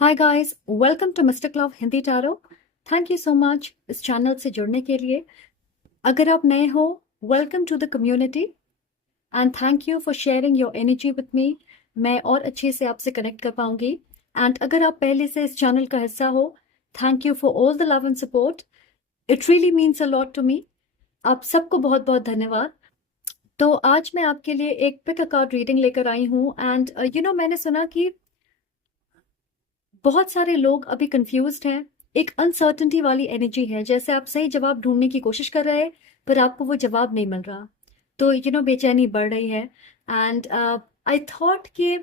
Hi guys, welcome to mister क्लव Hindi tarot. Thank you so much इस channel से जुड़ने के लिए। अगर आप नए हो, welcome to the community and thank you for sharing your energy with me. मैं और अच्छे से आपसे कनेक्ट कर पाऊंगी। एंड अगर आप पहले से इस चैनल का हिस्सा हो, thank you for all the love and support. It really means a lot to me. आप सबको बहुत बहुत धन्यवाद। तो आज मैं आपके लिए एक पिक अ कार्ड रीडिंग लेकर आई हूँ। एंड मैंने सुना कि बहुत सारे लोग अभी कंफ्यूज्ड हैं। एक अनसर्टेनिटी वाली एनर्जी है, जैसे आप सही जवाब ढूंढने की कोशिश कर रहे हैं पर आपको वो जवाब नहीं मिल रहा। तो बेचैनी बढ़ रही है। एंड आई थॉट कि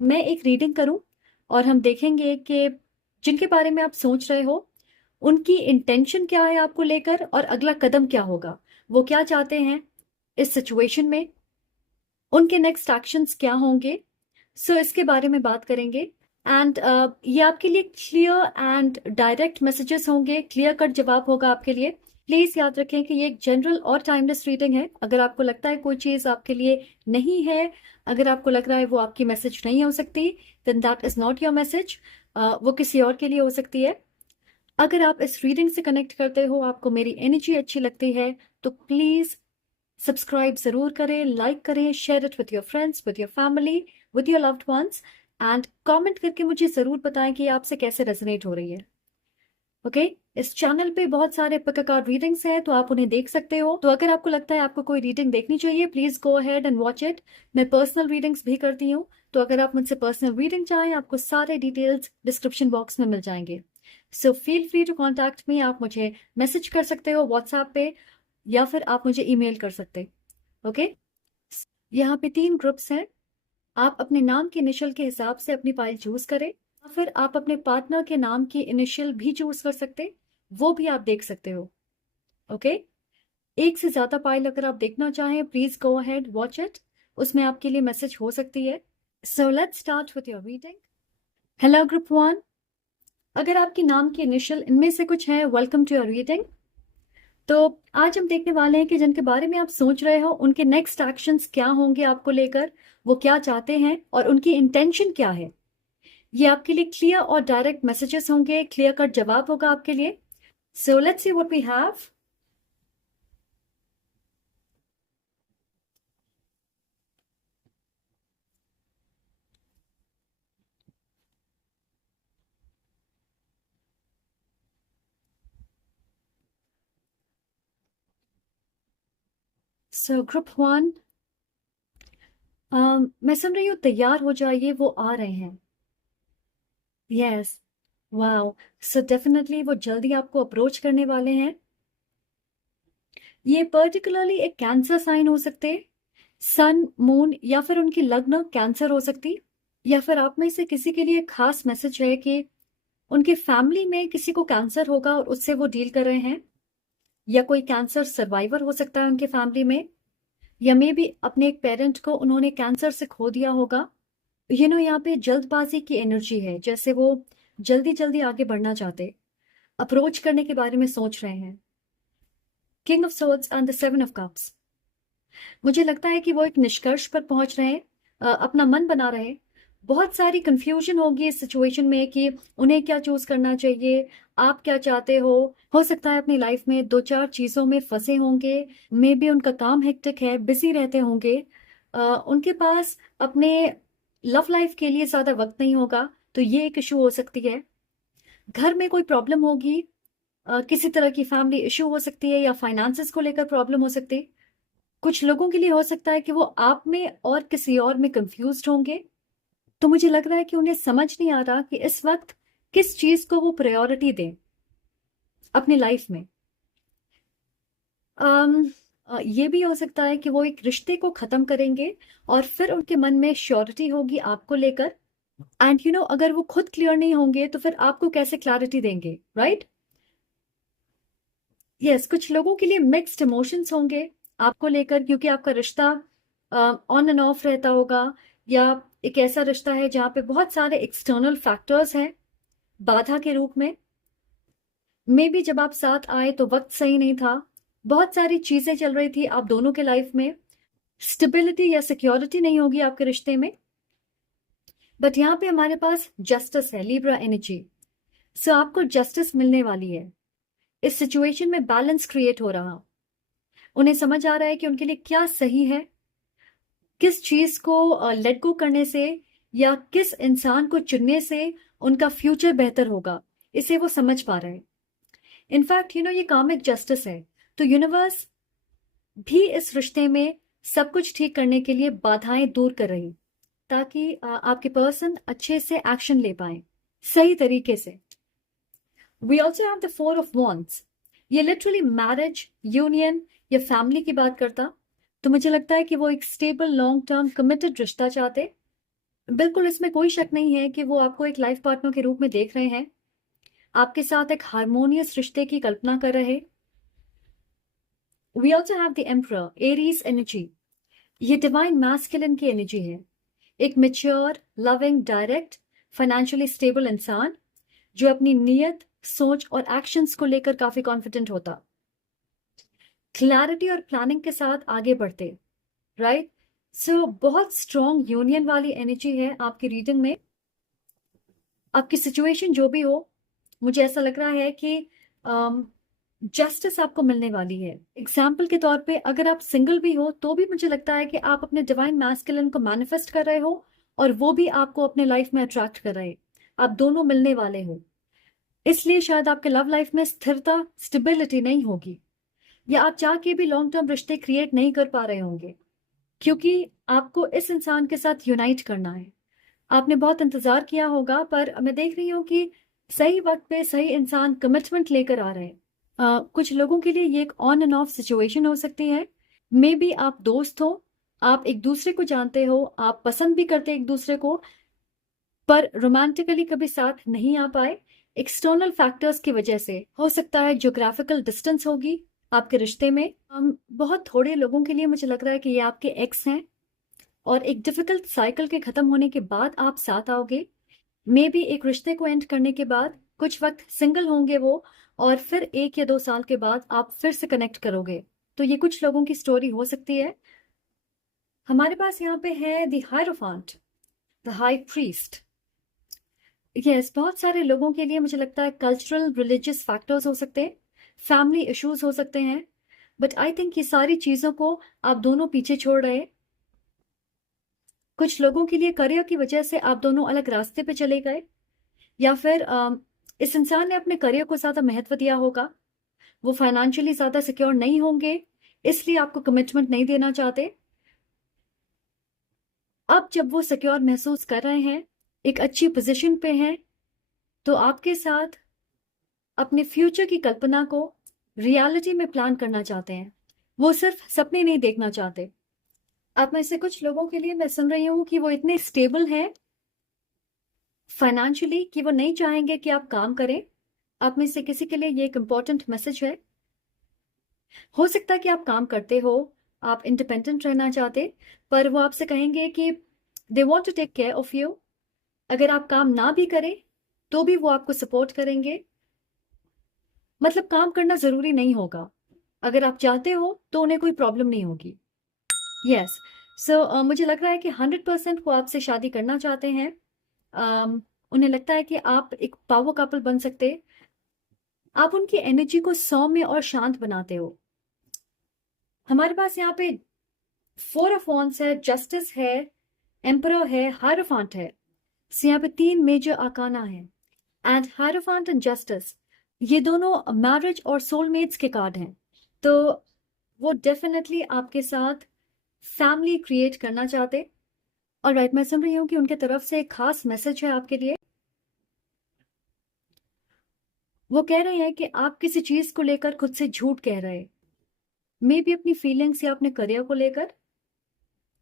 मैं एक रीडिंग करूं और हम देखेंगे कि जिनके बारे में आप सोच रहे हो उनकी इंटेंशन क्या है आपको लेकर, और अगला कदम क्या होगा, वो क्या चाहते हैं इस सिचुएशन में, उनके नेक्स्ट एक्शंस क्या होंगे। सो इसके बारे में बात करेंगे। एंड ये आपके लिए क्लियर एंड डायरेक्ट मैसेजेस होंगे, क्लियर कट जवाब होगा आपके लिए। प्लीज याद रखें कि ये एक जनरल और टाइमलेस रीडिंग है। अगर आपको लगता है कोई चीज आपके लिए नहीं है, अगर आपको लग रहा है वो आपकी मैसेज नहीं हो सकती, then that is not your message. वो किसी और के लिए हो सकती है। अगर आप इस रीडिंग से कनेक्ट करते हो, आपको मेरी एनर्जी अच्छी लगती है, तो प्लीज सब्सक्राइब जरूर करें, लाइक करें, share it with your friends, with your family, with your loved ones. And comment करके मुझे जरूर बताएं कि आपसे कैसे रेजोनेट हो रही है। ओके इस चैनल पे बहुत सारे पिक अ कार्ड रीडिंग्स हैं, तो आप उन्हें देख सकते हो। तो अगर आपको लगता है आपको कोई रीडिंग देखनी चाहिए, please go ahead and watch it. मैं पर्सनल रीडिंग्स भी करती हूँ, तो अगर आप मुझसे पर्सनल रीडिंग चाहें, आपको सारे डिटेल्स डिस्क्रिप्शन बॉक्स में मिल जाएंगे। So feel free to contact me. आप मुझे मैसेज कर सकते हो व्हाट्सएप पे, या फिर आप मुझे ईमेल कर सकते। ओके यहाँ पे 3 ग्रुप्स हैं। आप अपने नाम के इनिशियल के हिसाब से अपनी फाइल चूज करें, या फिर आप अपने पार्टनर के नाम की इनिशियल भी चूज कर सकते, वो भी आप देख सकते हो। ओके एक से ज्यादा फाइल अगर आप देखना चाहें, please go ahead watch it. उसमें आपके लिए मैसेज हो सकती है। So let's start with your reading. Hello group 1, अगर आपके नाम की इनिशियल इनमें से कुछ है, वेलकम टू योर रीडिंग। तो आज हम देखने वाले हैं कि जिनके बारे में आप सोच रहे हो उनके नेक्स्ट एक्शंस क्या होंगे आपको लेकर, वो क्या चाहते हैं और उनकी इंटेंशन क्या है। ये आपके लिए क्लियर और डायरेक्ट मैसेजेस होंगे, क्लियर कट जवाब होगा आपके लिए। So let's see what we have. So group 1, मैं सुन रही हूँ तैयार हो जाइए, वो आ रहे हैं। Yes, wow. सो डेफिनेटली वो जल्दी आपको अप्रोच करने वाले हैं। ये पर्टिकुलरली एक कैंसर साइन हो सकते, सन, मून या फिर उनकी लग्न कैंसर हो सकती। या फिर आप में से किसी के लिए खास मैसेज है कि उनके फैमिली में किसी को कैंसर होगा और उससे वो डील कर रहे हैं, या कोई कैंसर सर्वाइवर हो सकता है उनके फैमिली में, या मे बी अपने एक पेरेंट को उन्होंने कैंसर से खो दिया होगा। यहाँ पे जल्दबाजी की एनर्जी है, जैसे वो जल्दी जल्दी आगे बढ़ना चाहते, अप्रोच करने के बारे में सोच रहे हैं। King of swords and the 7 of cups. मुझे लगता है कि वो एक निष्कर्ष पर पहुंच रहे हैं, अपना मन बना रहे हैं। बहुत सारी कंफ्यूजन होगी इस सिचुएशन में कि उन्हें क्या चूज करना चाहिए, आप क्या चाहते हो सकता है अपनी लाइफ में 2-4 चीजों में फंसे होंगे। मे बी उनका काम हेक्टिक है, बिजी रहते होंगे। उनके पास अपने लव लाइफ के लिए ज्यादा वक्त नहीं होगा, तो ये एक इशू हो सकती है। घर में कोई प्रॉब्लम होगी, किसी तरह की फैमिली इशू हो सकती है, या फाइनेंसेस को लेकर प्रॉब्लम हो सकती है। कुछ लोगों के लिए हो सकता है कि वो आप में और किसी और में कंफ्यूज्ड होंगे। तो मुझे लग रहा है कि उन्हें समझ नहीं आ रहा कि इस वक्त किस चीज को वो प्रायोरिटी दें अपनी लाइफ में। ये भी हो सकता है कि वो एक रिश्ते को खत्म करेंगे और फिर उनके मन में श्योरिटी होगी आपको लेकर। एंड अगर वो खुद क्लियर नहीं होंगे तो फिर आपको कैसे क्लैरिटी देंगे, राइट? यस, कुछ लोगों के लिए मिक्स्ड इमोशंस होंगे आपको लेकर, क्योंकि आपका रिश्ता ऑन एंड ऑफ रहता होगा, या एक ऐसा रिश्ता है जहां पे बहुत सारे एक्सटर्नल फैक्टर्स हैं बाधा के रूप में। मे बी जब आप साथ आए तो वक्त सही नहीं था, बहुत सारी चीजें चल रही थी आप दोनों के लाइफ में, स्टेबिलिटी या सिक्योरिटी नहीं होगी आपके रिश्ते में। बट यहाँ पे हमारे पास जस्टिस है, लिब्रा एनर्जी। सो आपको जस्टिस मिलने वाली है। इस सिचुएशन में बैलेंस क्रिएट हो रहा। उन्हें समझ आ रहा है कि उनके लिए क्या सही है, किस चीज को लेट गो करने से या किस इंसान को चुनने से उनका फ्यूचर बेहतर होगा, इसे वो समझ पा रहे हैं। इनफैक्ट ये कार्मिक जस्टिस है, तो यूनिवर्स भी इस रिश्ते में सब कुछ ठीक करने के लिए बाधाएं दूर कर रही, ताकि आपके पर्सन अच्छे से एक्शन ले पाए सही तरीके से। We also have the four of wands. ये लिटरली मैरिज, यूनियन या फैमिली की बात करता, तो मुझे लगता है कि वो एक स्टेबल, लॉन्ग टर्म, कमिटेड रिश्ता चाहते। बिल्कुल, इसमें कोई शक नहीं है कि वो आपको एक लाइफ पार्टनर के रूप में देख रहे हैं, आपके साथ एक हार्मोनियस रिश्ते की कल्पना कर रहे। We also have the emperor, Aries energy. ये डिवाइन मैस्कुलिन की एनर्जी है। एक mature, loving, direct, financially stable इंसान जो अपनी नीयत, सोच और एक्शंस को लेकर काफी कॉन्फिडेंट होता, क्लैरिटी और प्लानिंग के साथ आगे बढ़ते, राइट। सो बहुत स्ट्रॉन्ग यूनियन वाली एनर्जी है आपकी रीडिंग में। आपकी सिचुएशन जो भी हो, मुझे ऐसा लग रहा है कि जस्टिस आपको मिलने वाली है। एग्जाम्पल के तौर पे अगर आप सिंगल भी हो तो भी मुझे लगता है कि आप अपने डिवाइन मैस्कुलिन को मैनिफेस्ट कर रहे हो और वो भी आपको अपने लाइफ में अट्रैक्ट कर रहे हैं। आप दोनों मिलने वाले हो, इसलिए शायद आपके लव लाइफ में स्थिरता, स्टेबिलिटी नहीं होगी, या आप चाह के भी लॉन्ग टर्म रिश्ते क्रिएट नहीं कर पा रहे होंगे, क्योंकि आपको इस इंसान के साथ यूनाइट करना है। आपने बहुत इंतजार किया होगा, पर मैं देख रही हूँ कि सही वक्त पे सही इंसान कमिटमेंट लेकर आ रहे हैं। कुछ लोगों के लिए ये एक ऑन एंड ऑफ सिचुएशन हो सकती है। मे बी आप दोस्त हो, आप एक दूसरे को जानते हो, आप पसंद भी करते एक दूसरे को, पर रोमांटिकली कभी साथ नहीं आ पाए एक्सटर्नल फैक्टर्स की वजह से। हो सकता है ज्योग्राफिकल डिस्टेंस होगी आपके रिश्ते में। बहुत थोड़े लोगों के लिए मुझे लग रहा है कि ये आपके एक्स हैं और एक डिफिकल्ट साइकिल के खत्म होने के बाद आप साथ आओगे। मे बी एक रिश्ते को एंड करने के बाद कुछ वक्त सिंगल होंगे वो, और फिर 1 या 2 साल के बाद आप फिर से कनेक्ट करोगे। तो ये कुछ लोगों की स्टोरी हो सकती है। हमारे पास यहाँ पे है the hierophant, the high priest. Yes, बहुत सारे लोगों के लिए मुझे लगता है कल्चरल, रिलीजियस फैक्टर्स हो सकते हैं, फैमिली इश्यूज हो सकते हैं, बट आई थिंक ये सारी चीजों को आप दोनों पीछे छोड़ रहे। कुछ लोगों के लिए करियर की वजह से आप दोनों अलग रास्ते पे चले गए, या फिर इस इंसान ने अपने करियर को ज्यादा महत्व दिया होगा। वो फाइनेंशियली ज्यादा सिक्योर नहीं होंगे, इसलिए आपको कमिटमेंट नहीं देना चाहते। अब जब वो सिक्योर महसूस कर रहे हैं, एक अच्छी पोजीशन पे हैं, तो आपके साथ अपने फ्यूचर की कल्पना को रियलिटी में प्लान करना चाहते हैं। वो सिर्फ सपने नहीं देखना चाहते। आप में से कुछ लोगों के लिए मैं सुन रही हूँ कि वो इतने स्टेबल हैं फाइनेंशियली कि वो नहीं चाहेंगे कि आप काम करें। आप में से किसी के लिए ये एक इंपॉर्टेंट मैसेज है। हो सकता है कि आप काम करते हो, आप इंडिपेंडेंट रहना चाहते, पर वो आपसे कहेंगे कि they want to take care of you. अगर आप काम ना भी करें तो भी वो आपको सपोर्ट करेंगे। मतलब काम करना जरूरी नहीं होगा, अगर आप चाहते हो तो उन्हें कोई प्रॉब्लम नहीं होगी। यस, सो मुझे लग रहा है कि 100% वो आपसे शादी करना चाहते हैं। उन्हें लगता है कि आप एक पावर कपल बन सकते। आप उनकी एनर्जी को सौम्य और शांत बनाते हो। हमारे पास यहाँ पे 4 ऑफ वांड्स है, जस्टिस है, एम्परर है, हायरोफांट है। सो यहाँ पे 3 मेजर आर्काना है, एंड हायरोफांट एंड जस्टिस ये दोनों मैरिज और सोलमेट्स के कार्ड हैं। तो वो डेफिनेटली आपके साथ फैमिली क्रिएट करना चाहते। और राइट, मैं सुन रही हूँ कि उनके तरफ से एक खास मैसेज है आपके लिए। वो कह रहे हैं कि आप किसी चीज को लेकर खुद से झूठ कह रहे, मे बी अपनी फीलिंग्स या अपने करियर को लेकर।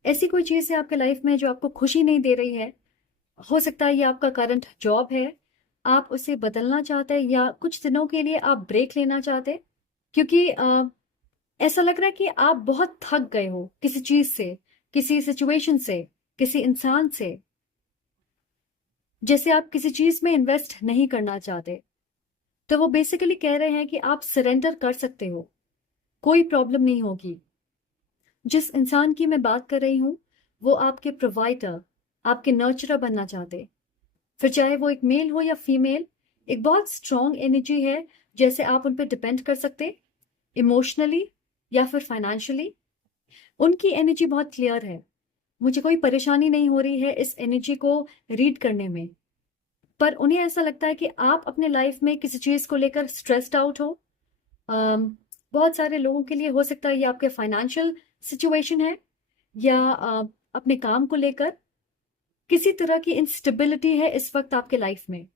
ऐसी कोई चीज है आपके लाइफ में जो आपको खुशी नहीं दे रही है। हो सकता है ये आपका करंट जॉब है, आप उसे बदलना चाहते हैं, या कुछ दिनों के लिए आप ब्रेक लेना चाहते, क्योंकि ऐसा लग रहा है कि आप बहुत थक गए हो किसी चीज से, किसी सिचुएशन से, किसी इंसान से, जैसे आप किसी चीज में इन्वेस्ट नहीं करना चाहते। तो वो बेसिकली कह रहे हैं कि आप सरेंडर कर सकते हो, कोई प्रॉब्लम नहीं होगी। जिस इंसान की मैं बात कर रही हूँ वो आपके प्रोवाइडर, आपके नर्चरर बनना चाहते। फिर चाहे वो एक मेल हो या फीमेल, एक बहुत स्ट्रॉन्ग एनर्जी है, जैसे आप उन पर डिपेंड कर सकते इमोशनली या फिर फाइनेंशियली। उनकी एनर्जी बहुत क्लियर है, मुझे कोई परेशानी नहीं हो रही है इस एनर्जी को रीड करने में। पर उन्हें ऐसा लगता है कि आप अपने लाइफ में किसी चीज़ को लेकर स्ट्रेस्ड आउट हो। बहुत सारे लोगों के लिए हो सकता है ये आपके फाइनेंशियल सिचुएशन है, या अपने काम को लेकर किसी तरह की इंस्टेबिलिटी है इस वक्त आपके लाइफ में।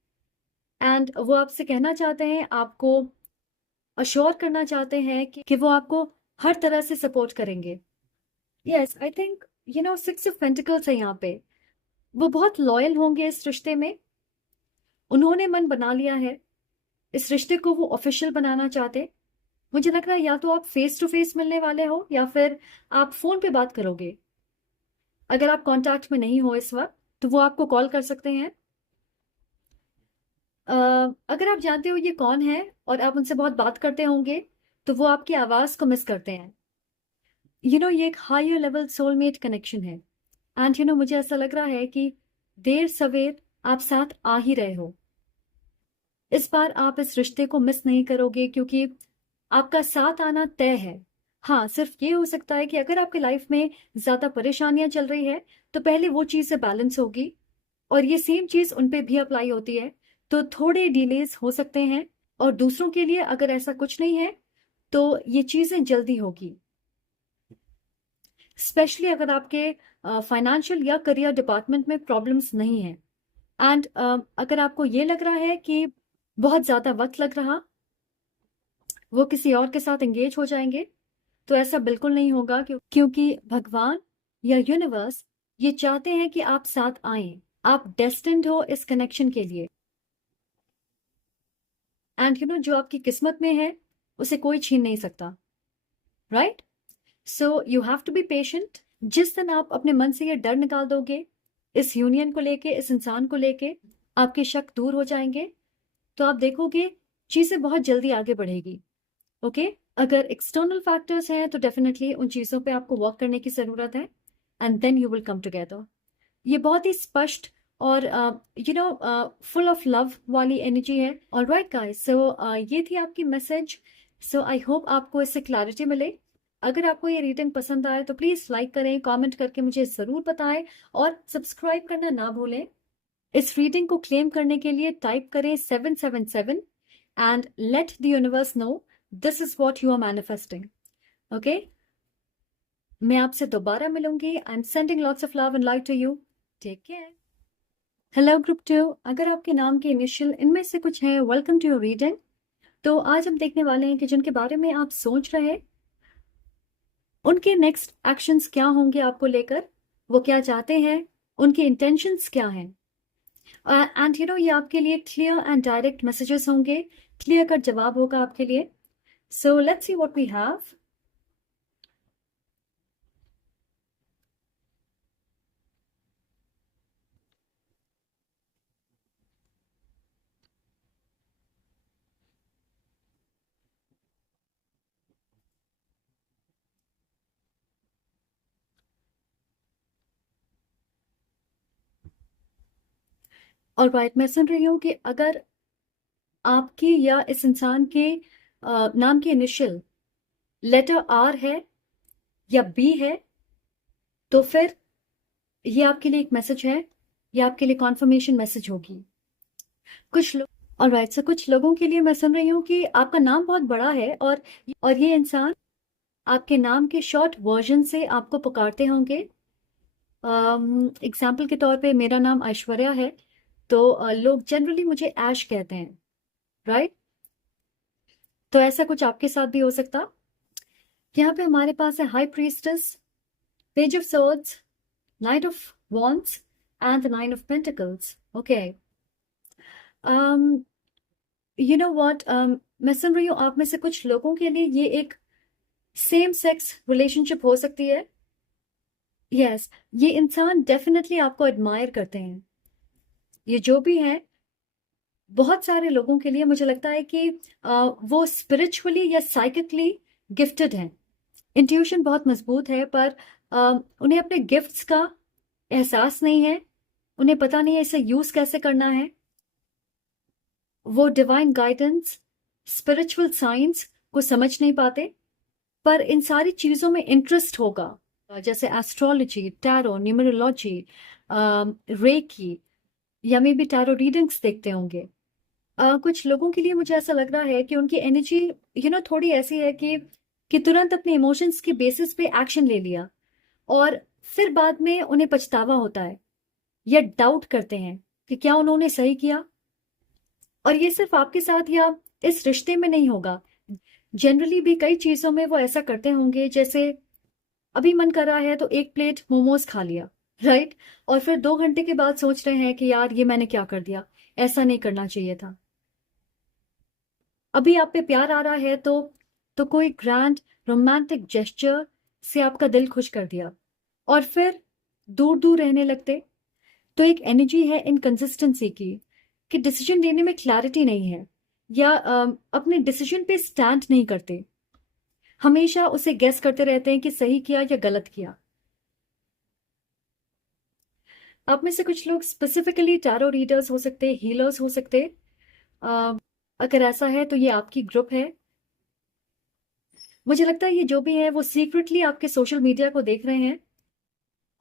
एंड वो आपसे कहना चाहते हैं, आपको अश्योर करना चाहते हैं कि वो आपको हर तरह से सपोर्ट करेंगे। Yes, I think 6 of pentacles है यहाँ पे। वो बहुत लॉयल होंगे इस रिश्ते में, उन्होंने मन बना लिया है, इस रिश्ते को वो ऑफिशियल बनाना चाहते। मुझे लग रहा है या तो आप फेस टू फेस मिलने वाले हो या फिर आप फोन पे बात करोगे। अगर आप कांटेक्ट में नहीं हो इस वक्त तो वो आपको कॉल कर सकते हैं। अगर आप जानते हो ये कौन है और आप उनसे बहुत बात करते होंगे तो वो आपकी आवाज को मिस करते हैं। ये एक हायर लेवल सोलमेट कनेक्शन है। एंड मुझे ऐसा लग रहा है कि देर सवेर आप साथ आ ही रहे हो। इस बार आप इस रिश्ते को मिस नहीं करोगे क्योंकि आपका साथ आना तय है। हाँ, सिर्फ ये हो सकता है कि अगर आपकी लाइफ में ज्यादा परेशानियां चल रही है तो पहले वो चीज से बैलेंस होगी, और ये सेम चीज उन पे भी अप्लाई होती है, तो थोड़े डिलेज हो सकते हैं। और दूसरों के लिए अगर ऐसा कुछ नहीं है तो ये चीजें जल्दी होगी, स्पेशली अगर आपके फाइनेंशियल या करियर डिपार्टमेंट में प्रॉब्लम्स नहीं है। एंड अगर आपको ये लग रहा है कि बहुत ज्यादा वक्त लग रहा, वो किसी और के साथ एंगेज हो जाएंगे, तो ऐसा बिल्कुल नहीं होगा, क्योंकि भगवान या यूनिवर्स ये चाहते हैं कि आप साथ आए। आप डेस्टिन्ड हो इस कनेक्शन के लिए। एंड जो आपकी किस्मत में है उसे कोई छीन नहीं सकता, right? So you have to be patient. जिस दिन आप अपने मन से ये डर निकाल दोगे इस यूनियन को लेके, इस इंसान को लेके, आपके शक दूर हो जाएंगे, तो आप देखोगे चीजें बहुत जल्दी आगे बढ़ेगी। ओके अगर एक्सटर्नल फैक्टर्स हैं तो डेफिनेटली उन चीजों पे आपको वर्क करने की जरूरत है, and then you will come together. ये बहुत ही स्पष्ट और फुल ऑफ लव वाली एनर्जी है। ऑलराइट गाइस, सो ये थी आपकी मैसेज। सो आई होप आपको इससे क्लैरिटी मिले। अगर आपको ये रीडिंग पसंद आए तो प्लीज लाइक करें, कमेंट करके मुझे जरूर बताएं, और सब्सक्राइब करना ना भूलें। इस रीडिंग को क्लेम करने के लिए टाइप करें 777 and let the universe know this is what you are manifesting. Okay, मैं आपसे दोबारा मिलूंगी। I am sending lots of love and light to you. Take care. Hello group 2, अगर आपके नाम के इनिशियल इनमें से कुछ है, वेलकम टू योर रीडिंग। तो आज हम देखने वाले हैं कि जिनके बारे में आप सोच रहे हैं उनके नेक्स्ट एक्शंस क्या होंगे आपको लेकर, वो क्या चाहते हैं, उनके इंटेंशंस क्या हैं। एंड ये आपके लिए क्लियर एंड डायरेक्ट मैसेजेस होंगे, क्लियर कट जवाब होगा आपके लिए। So let's see what we have. Alright, मैं सुन रही हूँ कि अगर आपकी या इस इंसान के नाम की इनिशियल लेटर आर है या बी है, तो फिर ये आपके लिए एक मैसेज है, ये आपके लिए कॉन्फर्मेशन मैसेज होगी। कुछ लोग, ऑलराइट, सो कुछ लोगों के लिए मैं सुन रही हूँ कि आपका नाम बहुत बड़ा है, और ये इंसान आपके नाम के शॉर्ट वर्जन से आपको पुकारते होंगे। एग्जाम्पल के तौर पे मेरा नाम ऐश्वर्या है, तो लोग जनरली मुझे ऐश कहते हैं, राइट? तो ऐसा कुछ आपके साथ भी हो सकता। यहाँ पे हमारे पास है high priestess, page of swords, night of wands and the nine of pentacles. Okay, you know what, मैं सुन रही हूँ आप में से कुछ लोगों के लिए ये एक सेम सेक्स रिलेशनशिप हो सकती है। यस, ये इंसान डेफिनेटली आपको एडमायर करते हैं। ये जो भी है, बहुत सारे लोगों के लिए मुझे लगता है कि वो स्पिरिचुअली या साइकिकली गिफ्टेड हैं। इंट्यूशन बहुत मजबूत है, पर उन्हें अपने गिफ्ट्स का एहसास नहीं है, उन्हें पता नहीं है इसे यूज कैसे करना है। वो डिवाइन गाइडेंस, स्पिरिचुअल साइंस को समझ नहीं पाते, पर इन सारी चीजों में इंटरेस्ट होगा, जैसे एस्ट्रोलॉजी, टैरो, न्यूमरोलॉजी, रेकी, या मे बी टैरो रीडिंग्स देखते होंगे। कुछ लोगों के लिए मुझे ऐसा लग रहा है कि उनकी एनर्जी थोड़ी ऐसी है कि तुरंत अपने इमोशंस के बेसिस पे एक्शन ले लिया, और फिर बाद में उन्हें पछतावा होता है या डाउट करते हैं कि क्या उन्होंने सही किया। और ये सिर्फ आपके साथ या इस रिश्ते में नहीं होगा, जनरली भी कई चीजों में वो ऐसा करते होंगे। जैसे अभी मन कर रहा है तो एक प्लेट मोमोज खा लिया, राइट, और फिर 2 घंटे के बाद सोच रहे हैं कि यार ये मैंने क्या कर दिया, ऐसा नहीं करना चाहिए था। अभी आप पे प्यार आ रहा है तो कोई ग्रैंड रोमांटिक जेस्चर से आपका दिल खुश कर दिया, और फिर दूर दूर रहने लगते। तो एक एनर्जी है इनकंसिस्टेंसी की, कि डिसीजन लेने में क्लैरिटी नहीं है, या अपने डिसीजन पे स्टैंड नहीं करते, हमेशा उसे गेस करते रहते हैं कि सही किया या गलत किया। आप में से कुछ लोग स्पेसिफिकली टैरो रीडर्स हो सकते, हीलर्स हो सकते। अ, अगर ऐसा है तो ये आपकी ग्रुप है। मुझे लगता है ये जो भी है वो सीक्रेटली आपके सोशल मीडिया को देख रहे हैं।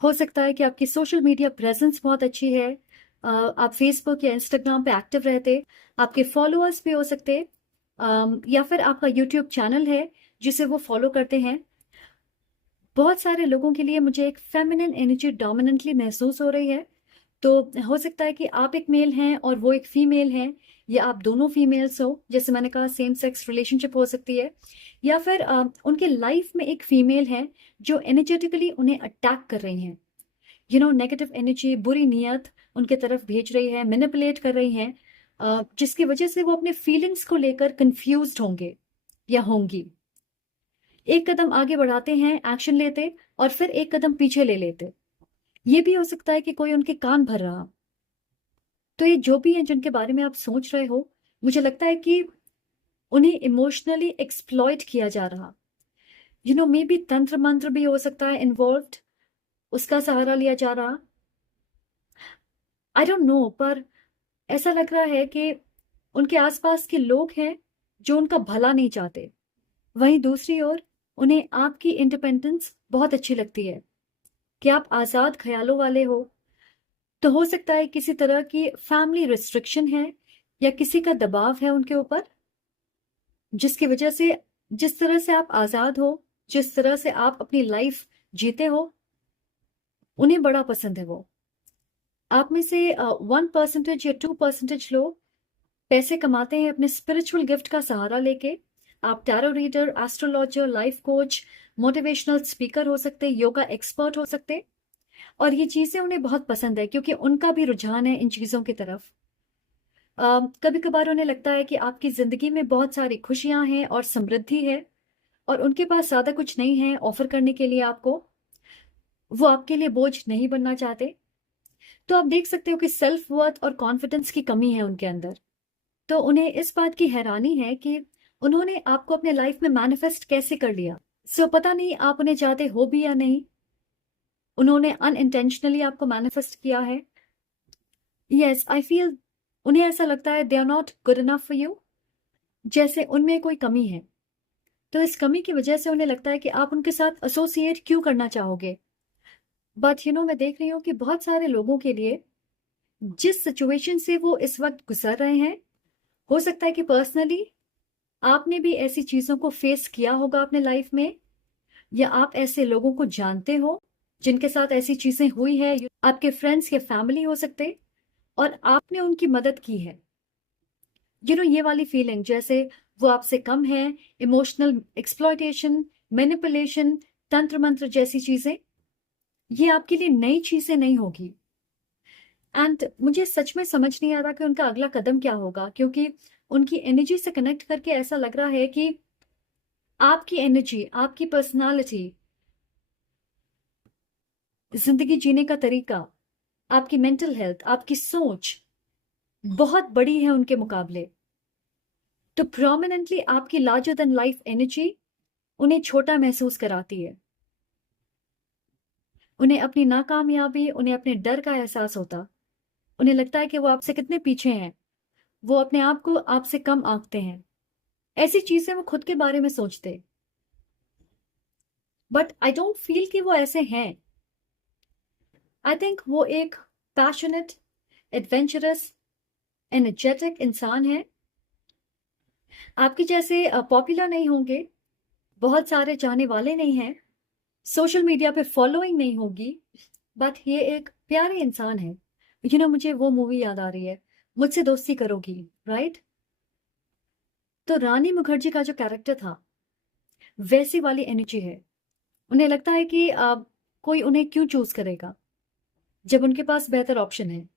हो सकता है कि आपकी सोशल मीडिया प्रेजेंस बहुत अच्छी है, आप फेसबुक या इंस्टाग्राम पे एक्टिव रहते, आपके फॉलोअर्स भी हो सकते, या फिर आपका यूट्यूब चैनल है जिसे वो फॉलो करते हैं। बहुत सारे लोगों के लिए मुझे एक फेमिनिन एनर्जी डोमिनेंटली महसूस हो रही है। तो हो सकता है कि आप एक मेल हैं और वो एक फीमेल हैं, या आप दोनों फीमेल्स हो, जैसे मैंने कहा सेम सेक्स रिलेशनशिप हो सकती है, या फिर उनके लाइफ में एक फीमेल है जो एनर्जेटिकली उन्हें अटैक कर रही हैं, नेगेटिव एनर्जी, बुरी नीयत उनके तरफ भेज रही है, मैनिपुलेट कर रही हैं, जिसकी वजह से वो अपने फीलिंग्स को लेकर कंफ्यूज्ड होंगे या होंगी। एक कदम आगे बढ़ाते हैं, एक्शन लेते, और फिर एक कदम पीछे ले लेते। ये भी हो सकता है कि कोई उनके कान भर रहा। तो ये जो भी है जिनके बारे में आप सोच रहे हो, मुझे लगता है कि उन्हें इमोशनली एक्सप्लॉइट किया जा रहा। मे बी तंत्र मंत्र भी हो सकता है इन्वॉल्व्ड, उसका सहारा लिया जा रहा। आई डोंट नो, पर ऐसा लग रहा है कि उनके आसपास के लोग हैं जो उनका भला नहीं चाहते। वहीं दूसरी ओर उन्हें आपकी इंडिपेंडेंस बहुत अच्छी लगती है, कि आप आजाद ख्यालों वाले हो। तो हो सकता है किसी तरह की फैमिली रिस्ट्रिक्शन है, या किसी का दबाव है उनके ऊपर, जिसकी वजह से जिस तरह से आप आजाद हो, जिस तरह से आप अपनी लाइफ जीते हो, उन्हें बड़ा पसंद है वो। आप में से 1% या 2% लोग पैसे कमाते हैं अपने स्पिरिचुअल गिफ्ट का सहारा लेके। आप tarot reader, astrologer, life coach, motivational speaker हो सकते, योगा एक्सपर्ट हो सकते, और ये चीजें उन्हें बहुत पसंद है क्योंकि उनका भी रुझान है इन चीजों की तरफ। कभी कभार उन्हें लगता है कि आपकी जिंदगी में बहुत सारी खुशियां हैं और समृद्धि है, और उनके पास ज्यादा कुछ नहीं है ऑफर करने के लिए आपको। वो आपके लिए बोझ नहीं बनना चाहते। तो आप देख सकते हो कि सेल्फ वर्थ और कॉन्फिडेंस की कमी है उनके अंदर। तो उन्हें इस बात की हैरानी है कि उन्होंने आपको अपने लाइफ में मैनिफेस्ट कैसे कर लिया। सो पता नहीं आप उन्हें चाहते हो भी या नहीं, उन्होंने अनइंटेंशनली आपको मैनिफेस्ट किया है। यस, आई फील उन्हें ऐसा लगता है they are not good enough for you, जैसे उनमें कोई कमी है। तो इस कमी की वजह से उन्हें लगता है कि आप उनके साथ एसोसिएट क्यों करना चाहोगे। बट मैं देख रही हूँ कि बहुत सारे लोगों के लिए जिस सिचुएशन से वो इस वक्त गुजर रहे हैं, हो सकता है कि पर्सनली आपने भी ऐसी चीजों को फेस किया होगा अपने लाइफ में, या आप ऐसे लोगों को जानते हो जिनके साथ ऐसी चीजें हुई है। आपके फ्रेंड्स या फैमिली हो सकते, और आपने उनकी मदद की है। ये वाली फीलिंग जैसे वो आपसे कम है, इमोशनल एक्सप्लॉयटेशन, मैनिपुलेशन, तंत्र मंत्र जैसी चीजें, ये आपके लिए नई चीजें नहीं होगी। एंड मुझे सच में समझ नहीं आ रहा कि उनका अगला कदम क्या होगा, क्योंकि उनकी एनर्जी से कनेक्ट करके ऐसा लग रहा है कि आपकी एनर्जी, आपकी पर्सनालिटी, जिंदगी जीने का तरीका, आपकी मेंटल हेल्थ, आपकी सोच बहुत बड़ी है उनके मुकाबले। तो प्रोमिनेंटली आपकी लार्जर देन लाइफ एनर्जी उन्हें छोटा महसूस कराती है। उन्हें अपनी नाकामयाबी, उन्हें अपने डर का एहसास होता, उन्हें लगता है कि वो आपसे कितने पीछे हैं, वो अपने आप को आपसे कम आंकते हैं, ऐसी चीजें वो खुद के बारे में सोचते। बट आई डोंट फील कि वो ऐसे हैं। आई थिंक वो एक पैशनेट, एडवेंचरस, एनर्जेटिक इंसान है। आपके जैसे पॉपुलर नहीं होंगे, बहुत सारे चाहने वाले नहीं हैं, सोशल मीडिया पे फॉलोइंग नहीं होगी, बट ये एक प्यारे इंसान है। मुझे वो मूवी याद आ रही है, मुझसे दोस्ती करोगी, राइट? तो रानी मुखर्जी का जो कैरेक्टर था, वैसी वाली एनर्जी है। उन्हें लगता है कि कोई उन्हें क्यों चूज करेगा जब उनके पास बेहतर ऑप्शन है।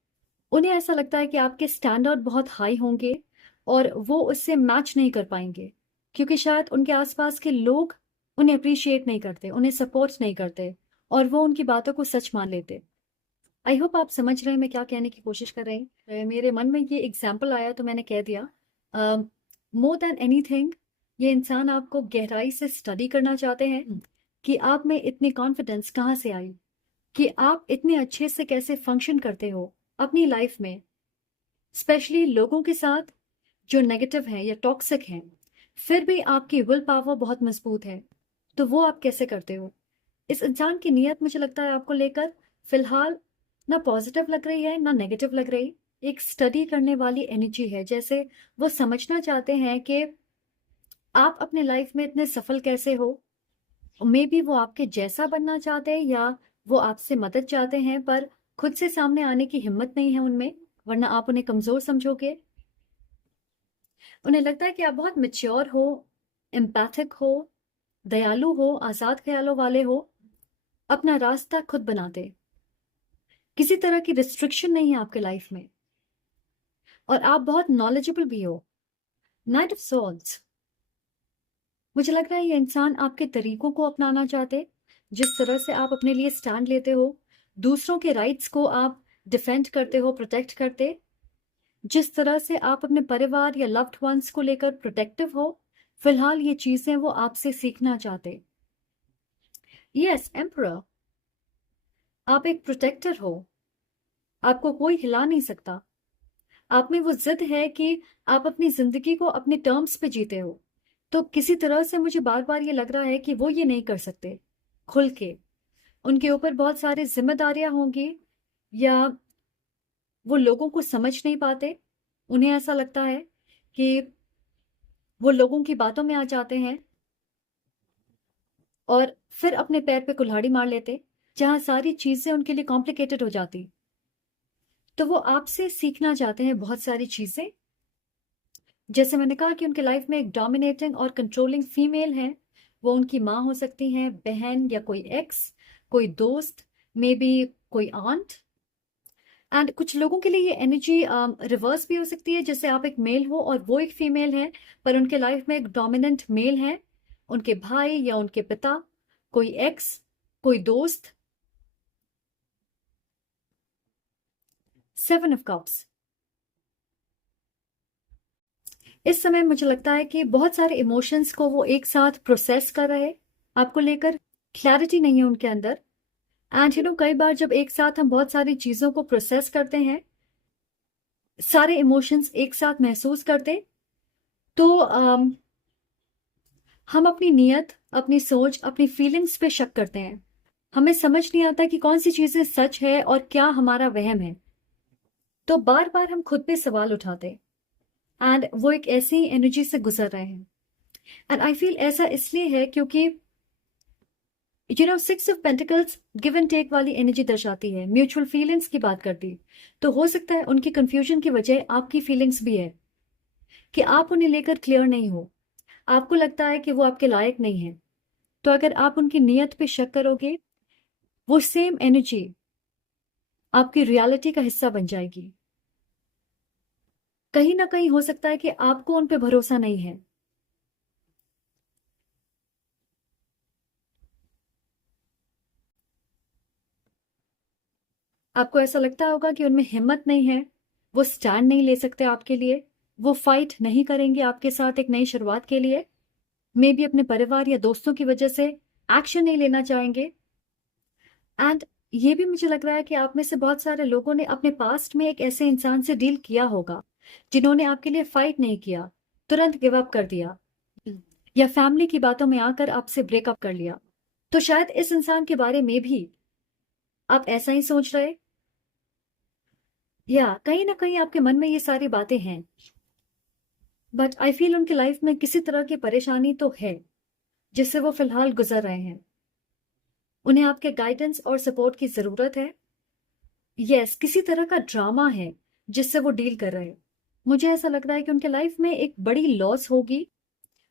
उन्हें ऐसा लगता है कि आपके स्टैंडर्ड बहुत हाई होंगे और वो उससे मैच नहीं कर पाएंगे, क्योंकि शायद उनके आसपास के लोग उन्हें अप्रिशिएट नहीं करते, उन्हें सपोर्ट नहीं करते, और वो उनकी बातों को सच मान लेते। आई होप आप समझ रहे हैं मैं क्या कहने की कोशिश कर रही हूँ। मेरे मन में ये एग्जाम्पल आया तो मैंने कह दिया। मोर देन एनीथिंग, ये इंसान आपको गहराई से स्टडी करना चाहते हैं कि आप में इतनी कॉन्फिडेंस कहाँ से आई, कि आप इतने अच्छे से कैसे फंक्शन करते हो अपनी लाइफ में, स्पेशली लोगों के साथ जो नेगेटिव हैं या टॉक्सिक हैं, फिर भी आपकी विल पावर बहुत मजबूत है। तो वो आप कैसे करते हो? इस इंसान की नीयत मुझे लगता है आपको लेकर फिलहाल ना पॉजिटिव लग रही है ना नेगेटिव लग रही। एक स्टडी करने वाली एनर्जी है, जैसे वो समझना चाहते हैं कि आप अपने लाइफ में इतने सफल कैसे हो। मे बी वो आपके जैसा बनना चाहते हैं या वो आपसे मदद चाहते हैं, पर खुद से सामने आने की हिम्मत नहीं है उनमें, वरना आप उन्हें कमजोर समझोगे। उन्हें लगता है कि आप बहुत मेच्योर हो, एम्पैथिक हो, दयालु हो, आजाद ख्यालों वाले हो, अपना रास्ता खुद बनाते, किसी तरह की रिस्ट्रिक्शन नहीं है आपके लाइफ में, और आप बहुत नॉलेजेबल भी हो। नाइट ऑफ सॉर्ड्स, मुझे लग रहा है ये इंसान आपके तरीकों को अपनाना चाहते, जिस तरह से आप अपने लिए स्टैंड लेते हो, दूसरों के राइट्स को आप डिफेंड करते हो, प्रोटेक्ट करते, जिस तरह से आप अपने परिवार या लव्ड वंस को लेकर प्रोटेक्टिव हो, फिलहाल ये चीजें वो आपसे सीखना चाहते। यस एम्परर, आप एक प्रोटेक्टर हो, आपको कोई हिला नहीं सकता। आप में वो जिद है कि आप अपनी जिंदगी को अपने टर्म्स पे जीते हो। तो किसी तरह से मुझे बार बार ये लग रहा है कि वो ये नहीं कर सकते खुल के। उनके ऊपर बहुत सारी जिम्मेदारियां होंगी, या वो लोगों को समझ नहीं पाते। उन्हें ऐसा लगता है कि वो लोगों की बातों में आ जाते हैं और फिर अपने पैर पे कुल्हाड़ी मार लेते, जहां सारी चीजें उनके लिए कॉम्प्लिकेटेड हो जाती। तो वो आपसे सीखना चाहते हैं बहुत सारी चीजें। जैसे मैंने कहा कि उनके लाइफ में एक डोमिनेटिंग और कंट्रोलिंग फीमेल है। वो उनकी माँ हो सकती हैं, बहन, या कोई एक्स, कोई दोस्त, मे बी कोई आंट। एंड कुछ लोगों के लिए ये एनर्जी रिवर्स भी हो सकती है, जैसे आप एक मेल हो और वो एक फीमेल है, पर उनके लाइफ में एक डोमिनेंट मेल है, उनके भाई या उनके पिता, कोई एक्स, कोई दोस्त। 7 ऑफ कप्स, इस समय मुझे लगता है कि बहुत सारे इमोशंस को वो एक साथ प्रोसेस कर रहे, आपको लेकर क्लैरिटी नहीं है उनके अंदर। एंड कई बार जब एक साथ हम बहुत सारी चीजों को प्रोसेस करते हैं, सारे इमोशंस एक साथ महसूस करते, तो हम अपनी नीयत, अपनी सोच, अपनी फीलिंग्स पे शक करते हैं। हमें समझ नहीं आता कि कौन सी चीजें सच है और क्या हमारा वहम है। तो बार बार हम खुद पे सवाल उठाते, एंड वो एक ऐसी एनर्जी से गुजर रहे हैं। एंड आई फील ऐसा इसलिए है क्योंकि 6 of pentacles give and take वाली एनर्जी दर्शाती है, म्यूचुअल फीलिंग्स की बात करती। तो हो सकता है उनकी कंफ्यूजन की वजह आपकी फीलिंग्स भी है, कि आप उन्हें लेकर क्लियर नहीं हो, आपको लगता है कि वो आपके लायक नहीं है। तो अगर आप उनकी नीयत पे शक करोगे, वो सेम एनर्जी आपकी रियलिटी का हिस्सा बन जाएगी। कहीं ना कहीं हो सकता है कि आपको उन पे भरोसा नहीं है। आपको ऐसा लगता होगा कि उनमें हिम्मत नहीं है, वो स्टैंड नहीं ले सकते आपके लिए, वो फाइट नहीं करेंगे आपके साथ एक नई शुरुआत के लिए, मे बी अपने परिवार या दोस्तों की वजह से एक्शन नहीं लेना चाहेंगे। एंड ये भी मुझे लग रहा है कि आप में से बहुत सारे लोगों ने अपने पास्ट में एक ऐसे इंसान से डील किया होगा जिन्होंने आपके लिए फाइट नहीं किया, तुरंत गिव अप कर दिया, या फैमिली की बातों में आकर आपसे ब्रेकअप कर लिया। तो शायद इस इंसान के बारे में भी आप ऐसा ही सोच रहे, या कहीं ना कहीं आपके मन में ये सारी बातें हैं। बट आई फील उनकी लाइफ में किसी तरह की परेशानी तो है जिससे वो फिलहाल गुजर रहे हैं। उन्हें आपके गाइडेंस और सपोर्ट की जरूरत है। यस, किसी तरह का ड्रामा है जिससे वो डील कर रहे हैं। मुझे ऐसा लग रहा है कि उनके लाइफ में एक बड़ी लॉस होगी।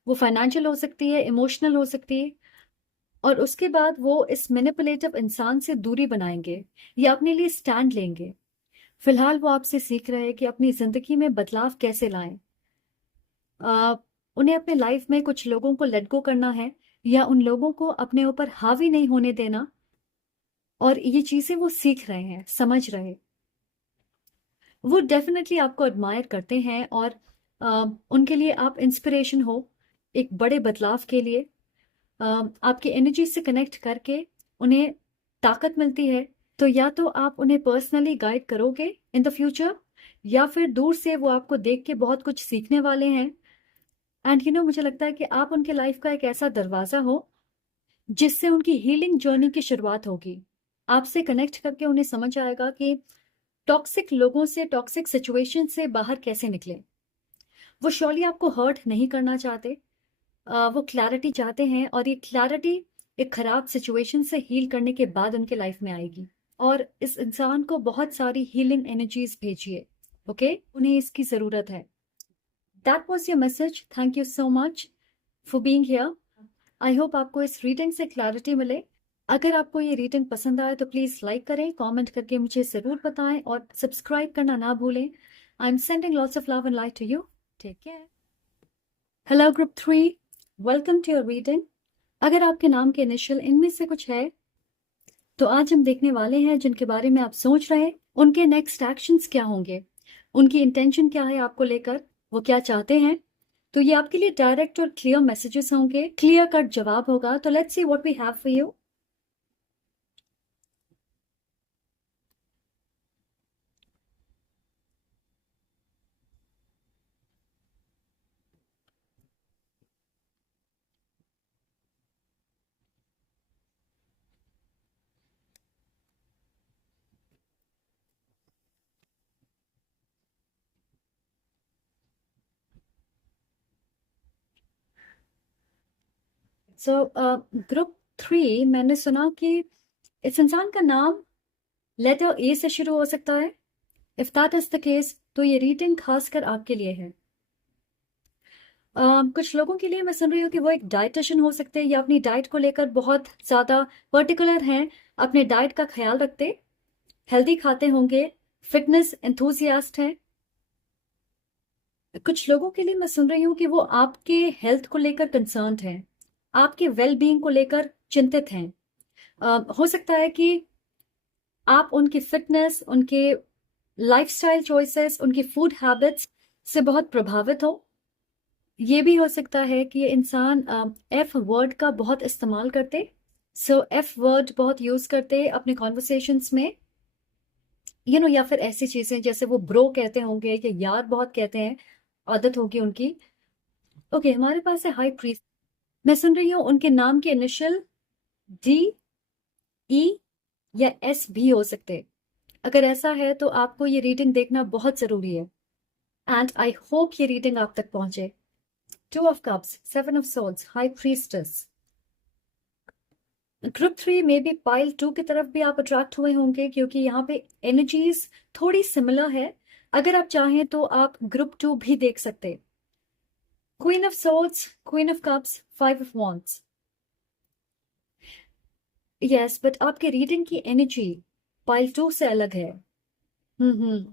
वो फाइनेंशियल हो सकती है, इमोशनल हो सकती है, और उसके बाद वो इस मैनिपुलेटिव इंसान से दूरी बनाएंगे या अपने लिए स्टैंड लेंगे। फिलहाल वो आपसे सीख रहे हैं कि अपनी जिंदगी में बदलाव कैसे लाएं। आ, उन्हें अपने लाइफ में कुछ लोगों को लेट गो करना है, या उन लोगों को अपने ऊपर हावी नहीं होने देना। और ये चीजें वो सीख रहे हैं, समझ रहे हैं। वो डेफिनेटली आपको एडमायर करते हैं, और उनके लिए आप इंस्पिरेशन हो एक बड़े बदलाव के लिए। आपकी एनर्जी से कनेक्ट करके उन्हें ताकत मिलती है। तो या तो आप उन्हें पर्सनली गाइड करोगे इन द फ्यूचर, या फिर दूर से वो आपको देख के बहुत कुछ सीखने वाले हैं। एंड मुझे लगता है कि आप उनके लाइफ का एक ऐसा दरवाजा हो जिससे उनकी हीलिंग जर्नी की शुरुआत होगी। आपसे कनेक्ट करके उन्हें समझ आएगा कि टॉक्सिक लोगों से, टॉक्सिक सिचुएशन से बाहर कैसे निकले। वो श्योरली आपको हर्ट नहीं करना चाहते। वो क्लैरिटी चाहते हैं, और ये क्लैरिटी एक खराब सिचुएशन से हील करने के बाद उनके लाइफ में आएगी। और इस इंसान को बहुत सारी हीलिंग एनर्जीज भेजिए, ओके? उन्हें इसकी जरूरत है। That was your message. Thank you so much for being here. I hope आपको इस रीडिंग से क्लैरिटी मिले। अगर आपको ये रीडिंग पसंद आए तो प्लीज लाइक करें, कमेंट करके मुझे जरूर बताएं, और सब्सक्राइब करना ना भूलें। I am sending lots of love and light to you. Take care. Hello group 3, welcome to your reading. अगर आपके नाम के इनिशियल इनमें से कुछ है तो आज हम देखने वाले हैं जिनके बारे में आप सोच रहे हैं उनके नेक्स्ट एक्शंस क्या होंगे, उनकी इंटेंशन क्या है आपको लेकर, वो क्या चाहते हैं। तो ये आपके लिए डायरेक्ट और क्लियर मैसेजेस होंगे, क्लियर कट जवाब होगा। तो let's see what we have for you. So group 3, मैंने सुना कि इस इंसान का नाम लेटर ए से शुरू हो सकता है। If that is the case तो ये रीडिंग खासकर आपके लिए है। कुछ लोगों के लिए मैं सुन रही हूँ कि वो एक डाइटिशियन हो सकते हैं, या अपनी डाइट को लेकर बहुत ज्यादा पर्टिकुलर हैं, अपने डाइट का ख्याल रखते, हेल्दी खाते होंगे, फिटनेस एंथुसियास्ट हैं। कुछ लोगों के लिए मैं सुन रही हूँ कि वो आपके हेल्थ को लेकर कंसर्न्ड हैं, आपके वेल बीइंग को लेकर चिंतित हैं। हो सकता है कि आप उनकी फिटनेस, उनके लाइफस्टाइल चॉइसेस, उनकी फूड हैबिट्स से बहुत प्रभावित हो। ये भी हो सकता है कि ये इंसान एफ वर्ड का बहुत इस्तेमाल करते। सो एफ वर्ड बहुत यूज करते अपने कॉन्वर्सेशंस में, या फिर ऐसी चीजें जैसे वो ब्रो कहते होंगे या यार बहुत कहते हैं, आदत होगी उनकी। ओके, हमारे पास है हाई प्रीस्ट। मैं सुन रही हूँ उनके नाम के इनिशियल डी, ई या एस भी हो सकते। अगर ऐसा है तो आपको ये रीडिंग देखना बहुत जरूरी है, एंड आई होप ये रीडिंग आप तक पहुंचे। 2 of Cups, 7 of Swords, High Priestess. Group 3 में भी पाइल 2 की तरफ भी आप अट्रैक्ट हुए होंगे, क्योंकि यहाँ पे एनर्जीज थोड़ी सिमिलर है। अगर आप चाहें तो आप ग्रुप 2 भी देख सकते। Queen of swords, queen of cups, 5 of Wands. Yes, but आपके रीडिंग की एनर्जी पाइल 2 से अलग है। हम्म।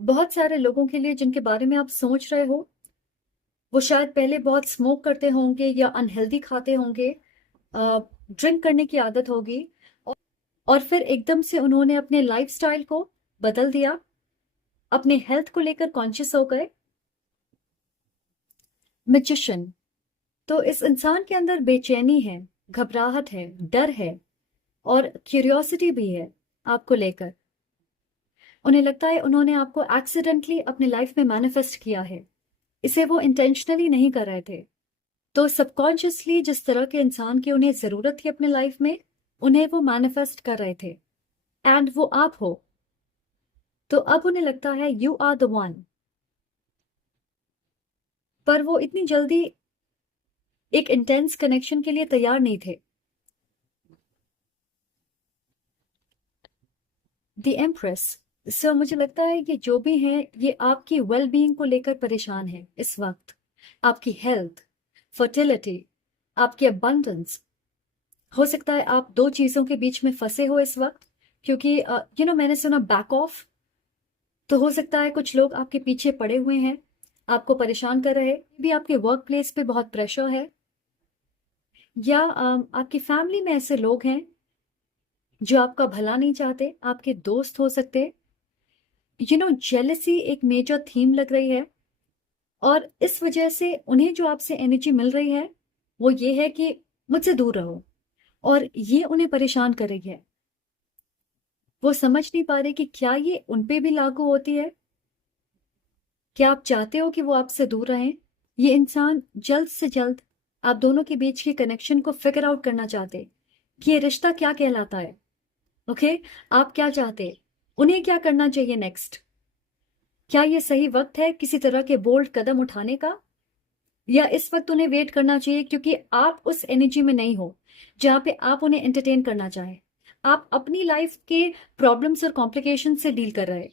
बहुत सारे लोगों के लिए जिनके बारे में आप सोच रहे हो, वो शायद पहले बहुत स्मोक करते होंगे या अनहेल्दी खाते होंगे, ड्रिंक करने की आदत होगी, और, और फिर एकदम से उन्होंने अपने लाइफस्टाइल को बदल दिया, अपने हेल्थ को लेकर कॉन्शियस हो गए। मैजिशियन। तो इस इंसान के अंदर बेचैनी है, घबराहट है, डर है, और क्यूरियोसिटी भी है आपको लेकर। उन्हें लगता है उन्होंने आपको एक्सीडेंटली अपनी लाइफ में मैनिफेस्ट किया है, इसे वो इंटेंशनली नहीं कर रहे थे। तो सबकॉन्शियसली जिस तरह के इंसान की उन्हें ज़रूरत थी अपने लाइफ में, उन्हें वो मैनिफेस्ट कर रहे थे, एंड वो आप हो। तो अब उन्हें लगता है यू आर द वन, पर वो इतनी जल्दी एक इंटेंस कनेक्शन के लिए तैयार नहीं थे। The empress. सर मुझे लगता है कि जो भी हैं ये आपकी वेल बीइंग को लेकर परेशान है इस वक्त। आपकी हेल्थ, फर्टिलिटी, आपकी अबंडेंस। हो सकता है आप दो चीज़ों के बीच में फंसे हो इस वक्त, क्योंकि मैंने सुना बैक ऑफ। तो हो सकता है कुछ लोग आपके पीछे पड़े हुए हैं, आपको परेशान कर रहे भी। आपके वर्क प्लेस पे बहुत प्रेशर है, या आपकी फैमिली में ऐसे लोग हैं जो आपका भला नहीं चाहते, आपके दोस्त हो सकते। जेलसी एक मेजर थीम लग रही है, और इस वजह से उन्हें जो आपसे एनर्जी मिल रही है वो ये है कि मुझसे दूर रहो, और ये उन्हें परेशान कर रही है। वो समझ नहीं पा रहे कि क्या ये उन पे भी लागू होती है। क्या आप चाहते हो कि वो आपसे दूर रहें? ये इंसान जल्द से जल्द आप दोनों के बीच के कनेक्शन को फिगर आउट करना चाहते कि ये रिश्ता क्या कहलाता है। ओके, आप क्या चाहते, उन्हें क्या करना चाहिए नेक्स्ट? क्या ये सही वक्त है किसी तरह के बोल्ड कदम उठाने का, या इस वक्त उन्हें वेट करना चाहिए, क्योंकि आप उस एनर्जी में नहीं हो जहां पे आप उन्हें एंटरटेन करना चाहें। आप अपनी लाइफ के प्रॉब्लम्स और कॉम्प्लिकेशन से डील कर रहे,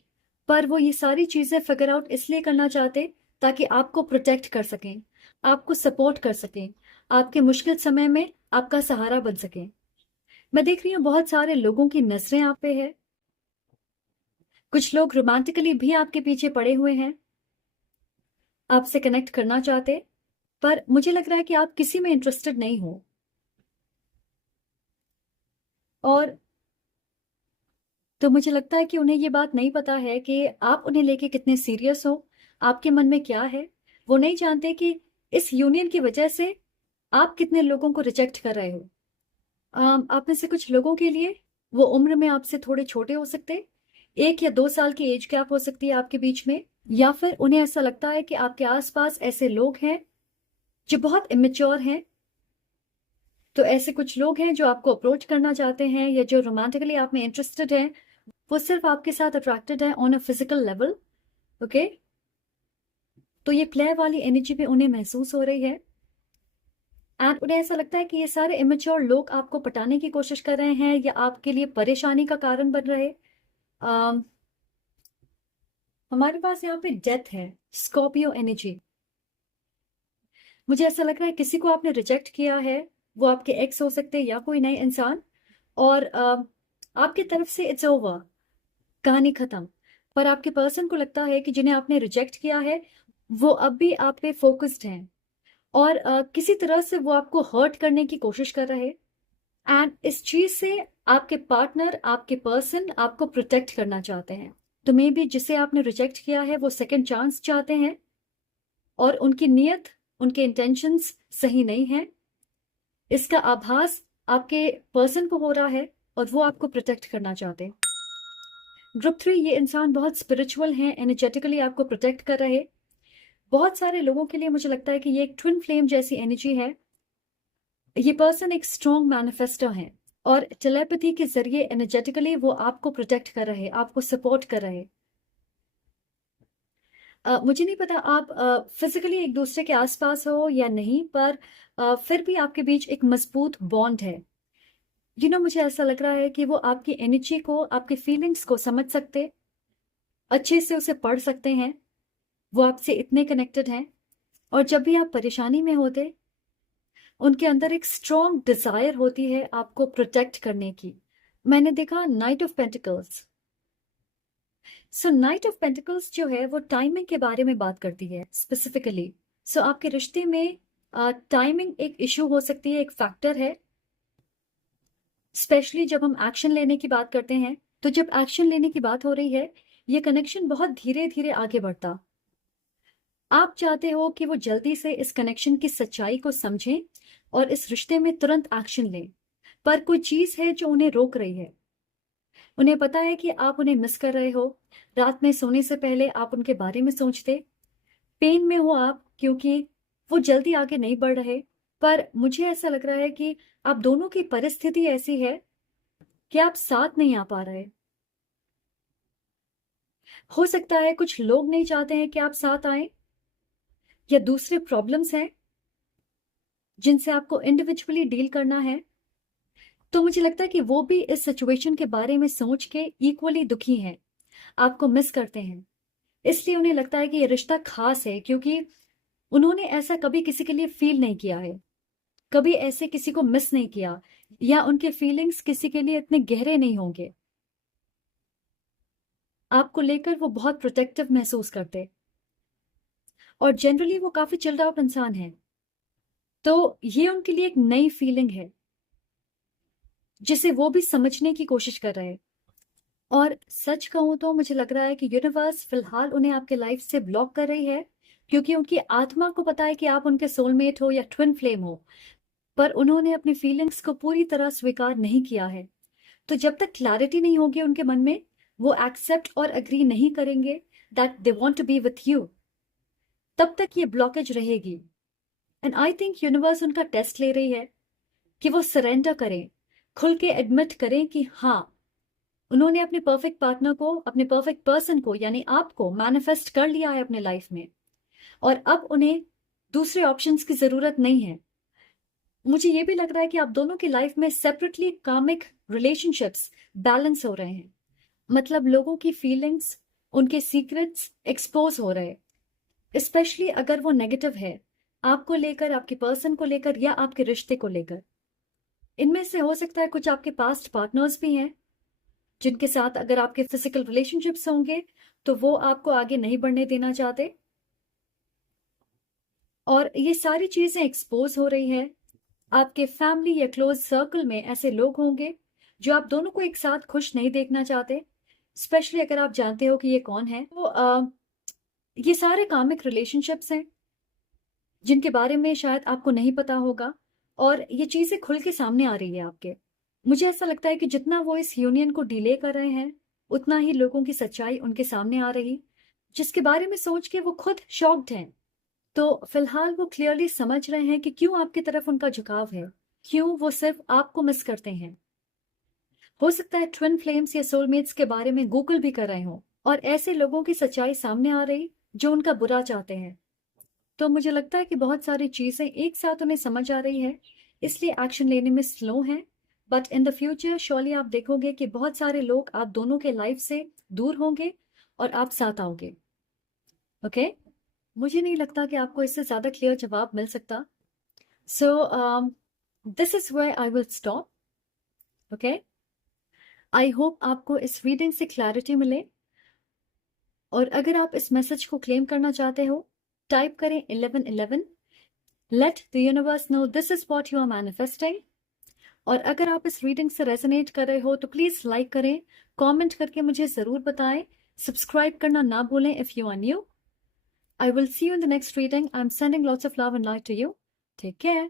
पर वो ये सारी चीजें फिगर आउट इसलिए करना चाहते ताकि आपको प्रोटेक्ट कर सकें, आपको सपोर्ट कर सकें, आपके मुश्किल समय में आपका सहारा बन सकें। मैं देख रही हूँ बहुत सारे लोगों की नजरें आप पे है। कुछ लोग रोमांटिकली भी आपके पीछे पड़े हुए हैं, आपसे कनेक्ट करना चाहते, पर मुझे लग रहा है कि आप किसी में इंटरेस्टेड नहीं हो। और तो मुझे लगता है कि उन्हें ये बात नहीं पता है कि आप उन्हें लेके कितने सीरियस हो, आपके मन में क्या है। वो नहीं जानते कि इस यूनियन की वजह से आप कितने लोगों को रिजेक्ट कर रहे हो। आप में से कुछ लोगों के लिए वो उम्र में आपसे थोड़े छोटे हो सकते, 1 या 2 साल की एज गैप हो सकती है आपके बीच में, या फिर उन्हें ऐसा लगता है कि आपके आसपास ऐसे लोग हैं जो बहुत इमेच्योर हैं। तो ऐसे कुछ लोग हैं जो आपको अप्रोच करना चाहते हैं, या जो रोमांटिकली आप में इंटरेस्टेड हैं, वो सिर्फ आपके साथ अट्रैक्टेड है on a physical level. Okay, तो ये प्ले वाली एनर्जी भी उन्हें महसूस हो रही है, एंड उन्हें ऐसा लगता है कि ये सारे इमेच्योर लोग आपको पटाने की कोशिश कर रहे हैं या आपके लिए परेशानी का कारण बन रहे। अम, हमारे पास यहाँ पे डेथ है, स्कॉर्पियो एनर्जी। मुझे ऐसा लग रहा है किसी को आपने रिजेक्ट किया है, वो आपके एक्स हो सकते हैं या कोई नए इंसान, और आपकी तरफ से इट्स ओवर, कहानी खत्म। पर आपके पर्सन को लगता है कि जिन्हें आपने रिजेक्ट किया है वो अब भी आप पे फोकस्ड हैं, और किसी तरह से वो आपको हर्ट करने की कोशिश कर रहे, एंड इस चीज से आपके पार्टनर, आपके पर्सन आपको प्रोटेक्ट करना चाहते हैं। तो मे बी जिसे आपने रिजेक्ट किया है वो सेकंड चांस चाहते हैं, और उनकी नीयत, उनके इंटेंशंस सही नहीं है, इसका आभास आपके पर्सन को हो रहा है, और वो आपको प्रोटेक्ट करना चाहते हैं। ग्रुप 3, ये इंसान बहुत स्पिरिचुअल हैं, एनर्जेटिकली आपको प्रोटेक्ट कर रहे। बहुत सारे लोगों के लिए मुझे लगता है कि ये एक ट्विन फ्लेम जैसी एनर्जी है। ये पर्सन एक स्ट्रॉन्ग मैनिफेस्टर है, और टेलीपैथी के जरिए एनर्जेटिकली वो आपको प्रोटेक्ट कर रहे, आपको सपोर्ट कर रहे। मुझे नहीं पता आप फिजिकली एक दूसरे के आसपास हो या नहीं, पर फिर भी आपके बीच एक मजबूत बॉन्ड है। मुझे ऐसा लग रहा है कि वो आपकी एनर्जी को, आपके फीलिंग्स को समझ सकते, अच्छे से उसे पढ़ सकते हैं। वो आपसे इतने कनेक्टेड हैं, और जब भी आप परेशानी में होते, उनके अंदर एक स्ट्रॉन्ग डिजायर होती है आपको प्रोटेक्ट करने की। मैंने देखा night of pentacles. So night of pentacles जो है वो टाइमिंग के बारे में बात करती है स्पेसिफिकली। सो आपके रिश्ते में टाइमिंग एक इशू हो सकती है, एक फैक्टर है, स्पेशली जब हम एक्शन लेने की बात करते हैं। तो जब एक्शन लेने की बात हो रही है, ये कनेक्शन बहुत धीरे धीरे आगे बढ़ता। आप चाहते हो कि वो जल्दी से इस कनेक्शन की सच्चाई को समझें और इस रिश्ते में तुरंत एक्शन लें, पर कोई चीज है जो उन्हें रोक रही है। उन्हें पता है कि आप उन्हें मिस कर रहे हो। रात में सोने से पहले आप उनके बारे में सोचते, पेन में हो आप क्योंकि वो जल्दी आगे नहीं बढ़ रहे। पर मुझे ऐसा लग रहा है कि आप दोनों की परिस्थिति ऐसी है कि आप साथ नहीं आ पा रहे। हो सकता है कुछ लोग नहीं चाहते हैं कि आप साथ आए, या दूसरे प्रॉब्लम्स हैं जिनसे आपको इंडिविजुअली डील करना है। तो मुझे लगता है कि वो भी इस सिचुएशन के बारे में सोच के इक्वली दुखी हैं, आपको मिस करते हैं। इसलिए उन्हें लगता है कि ये रिश्ता खास है क्योंकि उन्होंने ऐसा कभी किसी के लिए फील नहीं किया है, कभी ऐसे किसी को मिस नहीं किया, या उनके फीलिंग्स किसी के लिए इतने गहरे नहीं होंगे। आपको लेकर वो बहुत प्रोटेक्टिव महसूस करते, और जनरली वो काफी चिल्ड आउट इंसान है। तो ये उनके लिए एक नई फीलिंग है जिसे वो भी समझने की कोशिश कर रहे हैं। और सच कहूं तो मुझे लग रहा है कि यूनिवर्स फिलहाल उन्हें आपके लाइफ से ब्लॉक कर रही है क्योंकि उनकी आत्मा को पता है कि आप उनके सोलमेट हो या ट्विन फ्लेम हो, पर उन्होंने अपनी फीलिंग्स को पूरी तरह स्वीकार नहीं किया है। तो जब तक क्लैरिटी नहीं होगी उनके मन में, वो एक्सेप्ट और अग्री नहीं करेंगे that they want to be with you, तब तक ये ब्लॉकेज रहेगी। एंड आई थिंक यूनिवर्स उनका टेस्ट ले रही है कि वो सरेंडर करें, खुल के एडमिट करें कि हाँ, उन्होंने अपने परफेक्ट पार्टनर को, अपने परफेक्ट पर्सन को यानी आपको मैनिफेस्ट कर लिया है अपने लाइफ में, और अब उन्हें दूसरे ऑप्शंस की जरूरत नहीं है। मुझे ये भी लग रहा है कि आप दोनों की लाइफ में सेपरेटली कार्मिक रिलेशनशिप्स बैलेंस हो रहे हैं। मतलब लोगों की फीलिंग्स, उनके सीक्रेट्स एक्सपोज हो रहे, स्पेशली अगर वो नेगेटिव है आपको लेकर, आपके पर्सन को लेकर या आपके रिश्ते को लेकर। इनमें से हो सकता है कुछ आपके पास्ट पार्टनर्स भी हैं जिनके साथ अगर आपके फिजिकल रिलेशनशिप्स होंगे तो वो आपको आगे नहीं बढ़ने देना चाहते, और ये सारी चीजें एक्सपोज हो रही है। आपके फैमिली या क्लोज सर्कल में ऐसे लोग होंगे जो आप दोनों को एक साथ खुश नहीं देखना चाहते, स्पेशली अगर आप जानते हो कि ये कौन है। तो ये सारे कामिक रिलेशनशिप्स हैं जिनके बारे में शायद आपको नहीं पता होगा, और ये चीजें खुल के सामने आ रही है आपके। मुझे ऐसा लगता है कि जितना वो इस यूनियन को डिले कर रहे हैं उतना ही लोगों की सच्चाई उनके सामने आ रही, जिसके बारे में सोच के वो खुद शॉक्ड हैं। तो फिलहाल वो क्लियरली समझ रहे हैं कि क्यों आपकी तरफ उनका झुकाव है, क्यों वो सिर्फ आपको मिस करते हैं। हो सकता है ट्विन फ्लेम्स या सोलमेट्स के बारे में गूगल भी कर रहे हो और ऐसे लोगों की सच्चाई सामने आ रही जो उनका बुरा चाहते हैं। तो मुझे लगता है कि बहुत सारी चीजें एक साथ उन्हें समझ आ रही है, इसलिए एक्शन लेने में स्लो हैं। But in the future surely आप देखोगे कि बहुत सारे लोग आप दोनों के लाइफ से दूर होंगे और आप साथ आओगे। ओके मुझे नहीं लगता कि आपको इससे ज्यादा क्लियर जवाब मिल सकता। So this is where I will stop. Okay I hope आपको इस रीडिंग से क्लैरिटी मिले, और अगर आप इस मैसेज को क्लेम करना चाहते हो टाइप करें 1111, let the universe know this is what you are manifesting. और अगर आप इस रीडिंग से रेजोनेट कर रहे हो तो प्लीज लाइक करें, कमेंट करके मुझे जरूर बताएं, सब्सक्राइब करना ना भूलें if you are new. I will see you in the next reading. I'm sending lots of love and light to you. Take care.